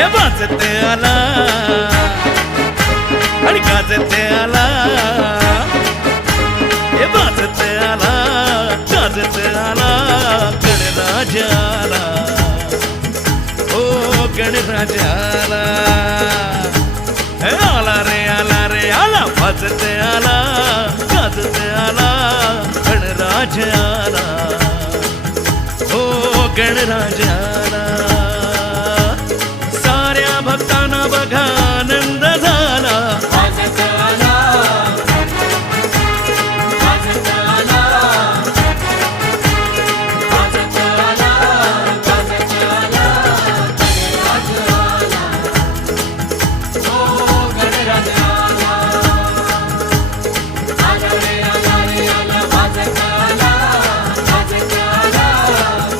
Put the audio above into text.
हे वाजत आला आणि गाजत आला, हे वाजत आला गाजत आला, गणराज आला, ओ गणराज आला, हे आला रे आला रे आला, वाजत आला गाजत आला, गणराज आला, ओ गणराज आला. साऱ्या भक्तांना बघा